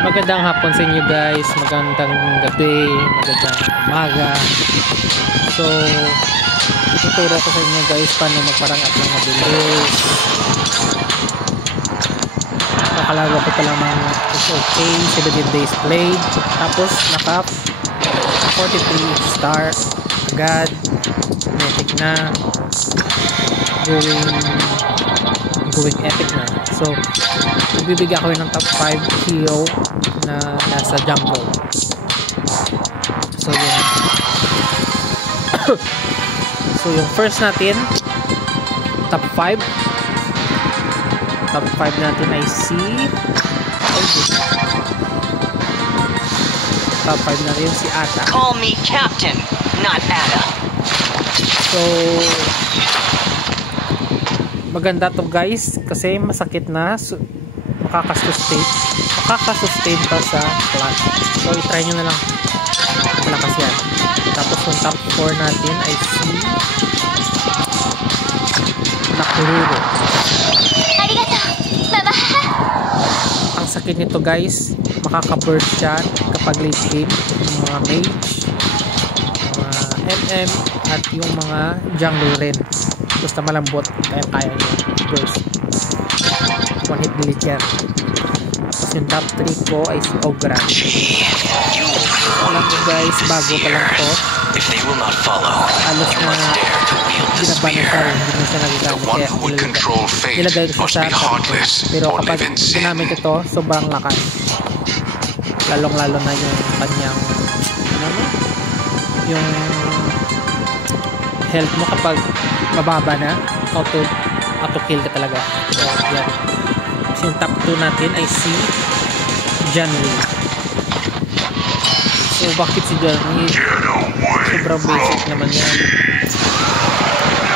Magandang hapon sa inyo guys, magandang gabi, magandang umaga. So, ituturo ko sa inyo guys paano magparangat ng mabilis. Kakalaro ko pa lang mga okay, 17 days played. Tapos naka 43 star agad, epic na, going epic na. So, nagbibigay ako ng top 5 hero na nasa jungle. So, yun. So, yung first natin, top 5. Top 5 natin ay si top 5 natin si Ata. Call me Captain, not Ada. So, maganda to guys kasi masakit na, makakasustain pa sa class. So i-try nyo na lang, malakas yan. Tapos yung top 4 natin ay si Nakururo. Ang sakit nito guys, makaka-burst siya kapag late game yung mga mage, mga MM at yung mga jungle rin. Basta malambot, kaya nyo burst. One hit delete yan. Tapos yung top 3 ko ay si Ogra. Alam mo guys, bago pa lang to, alos na binabanan siya rin, hindi mo siya nagagamit, kaya nilagay ko siya sa akin. Pero kapag ginamit ito, sobrang lakas, lalong lalo na yung kanyang yung health mo kapag mababa na, auto kill ka talaga. So yan. So, yung top 2 natin ay si Janui. So bakit si Janui? Sobrang basic naman yan.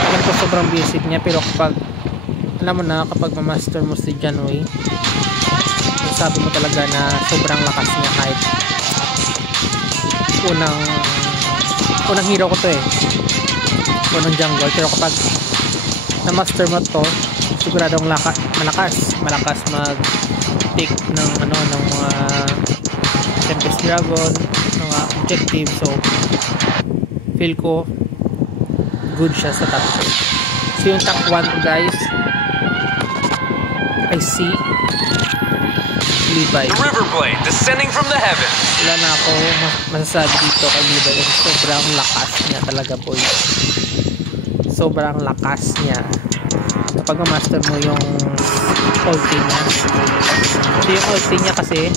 Alam ko sobrang basic niya, pero kapag alam mo na, kapag ma-master mo si Janui, sabi mo talaga na sobrang lakas niya kahit unang hero ko to unang jungle. Pero kapag na-master mo to, siguradong malakas mag-take ng mga Tempest Dragon, mga objective. So feel ko good siya sa top 3. So yung top 1 guys ay si Levi. The River Blade descending from the heavens. Wala na ako masasabi dito kay Levi kasi sobrang lakas niya talaga boy. Sobrang lakas niya kapag ma-master mo yung ulti niya. So yung ulti niya kasi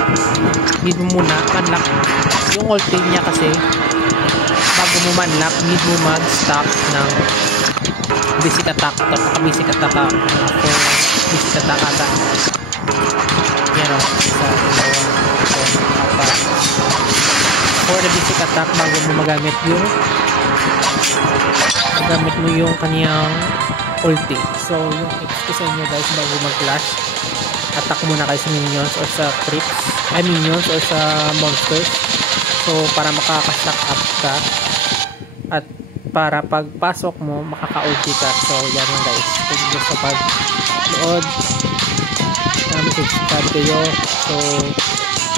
need mo muna unlock yung ulti niya kasi bago mo man-lock, need mo mag-stack ng basic attack. Basic attack ka basic attack ata yan o, isa, dalawa, for the basic attack bago mo magamit yung kaniyang ulti. So yung tips ko sa inyo guys, bago mag-flash, attack muna kayo sa minions or sa creeps, minions or sa monsters. So para makaka-stack up ka at para pagpasok mo makaka-ulti ka. So yan lang guys, thank you sa pag-load, subscribe kayo. So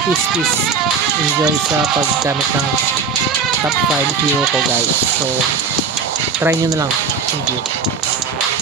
peace, enjoy sa paggamit ng top 5 hero ko guys. So try nyo na lang. Thank you.